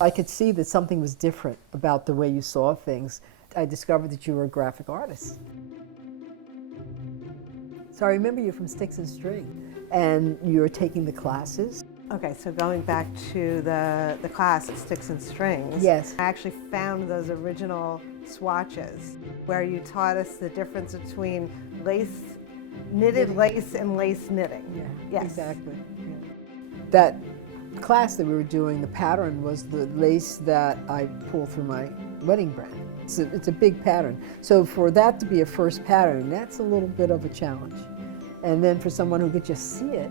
I could see that something was different about the way you saw things. I discovered that you were a graphic artist. So I remember you from Sticks and String, and you were taking the classes. Okay, so going back to the class at Sticks and Strings, Yes. I actually found those original swatches where you taught us the difference between knitted lace and lace knitting. Yeah, yes. exactly. Yeah. That class that we were doing, the pattern was the lace that I pulled through my wedding brand. It's a big pattern. So for that to be a first pattern, that's a little bit of a challenge. And then for someone who could just see it.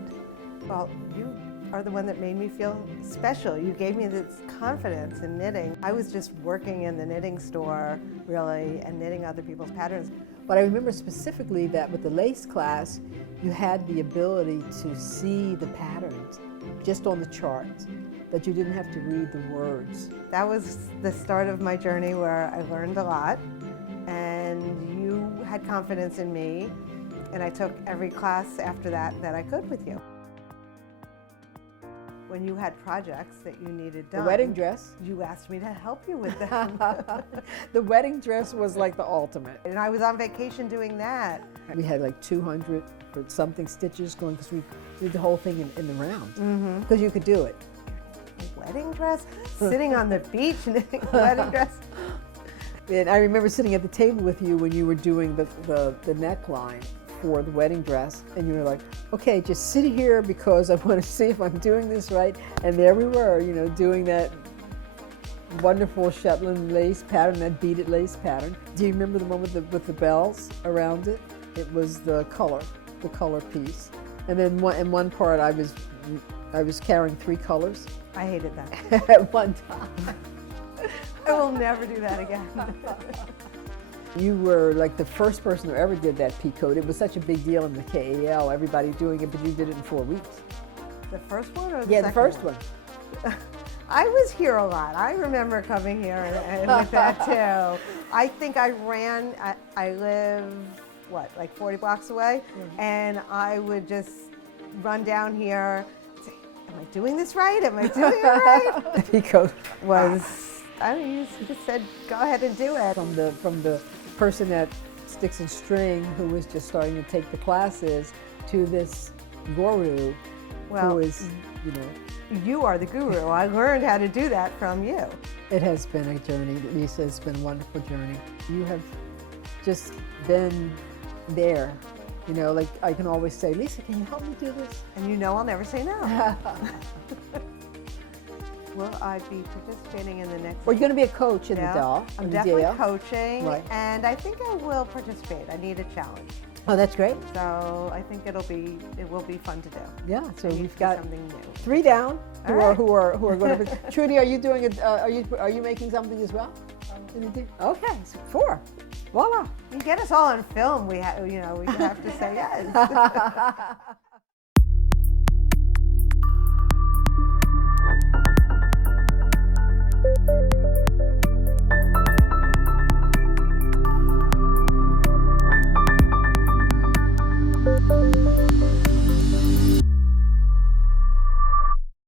Well, you are the one that made me feel special. You gave me this confidence in knitting. I was just working in the knitting store, really, and knitting other people's patterns. But I remember specifically that with the lace class, you had the ability to see the patterns just on the charts, that you didn't have to read the words. That was the start of my journey where I learned a lot, and you had confidence in me, and I took every class after that I could with you. When you had projects that you needed done, The wedding dress. you asked me to help you with them. The wedding dress was like the ultimate. And I was on vacation doing that. We had like 200 or something stitches going, because we did the whole thing in the round, because you could do it. A wedding dress? Sitting on the beach knitting a wedding dress? And I remember sitting at the table with you when you were doing the neckline for the wedding dress, and you were like, okay, just sit here because I want to see if I'm doing this right. And there we were, you know, doing that wonderful Shetland lace pattern, that beaded lace pattern. Do you remember the one with the bells around it? It was the color piece. And then in one part I was carrying 3 colors. I hated that. At one time. I will never do that again. You were like the first person who ever did that peacoat. It was such a big deal in the KAL, everybody doing it, but you did it in 4 weeks. The first one or the Yeah, second the first one. I was here a lot. I remember coming here and with that too. I think I live, like 40 blocks away? And I would just run down here and say, am I doing this right? Am I doing it right? The peacoat Was, I don't know, you just said, go ahead and do it. From the person at Sticks and String who was just starting to take the classes to this guru who is, you know. You are the guru. I learned how to do that from you. It has been a journey, Lisa. It's been a wonderful journey. You have just been there. You know, like I can always say, Lisa, can you help me do this? And you know I'll never say no. Will I be participating in the next? Well, you're going to be a coach in the DAO. I'm definitely coaching, right. And I think I will participate. I need a challenge. Oh, that's great. So I think it will be fun to do. Yeah. So we've got got something new. 3 down who All are going to. Trudy, are you doing it? Are you making something as well? Okay, so 4. Voila. You get us all on film. We have to say yes.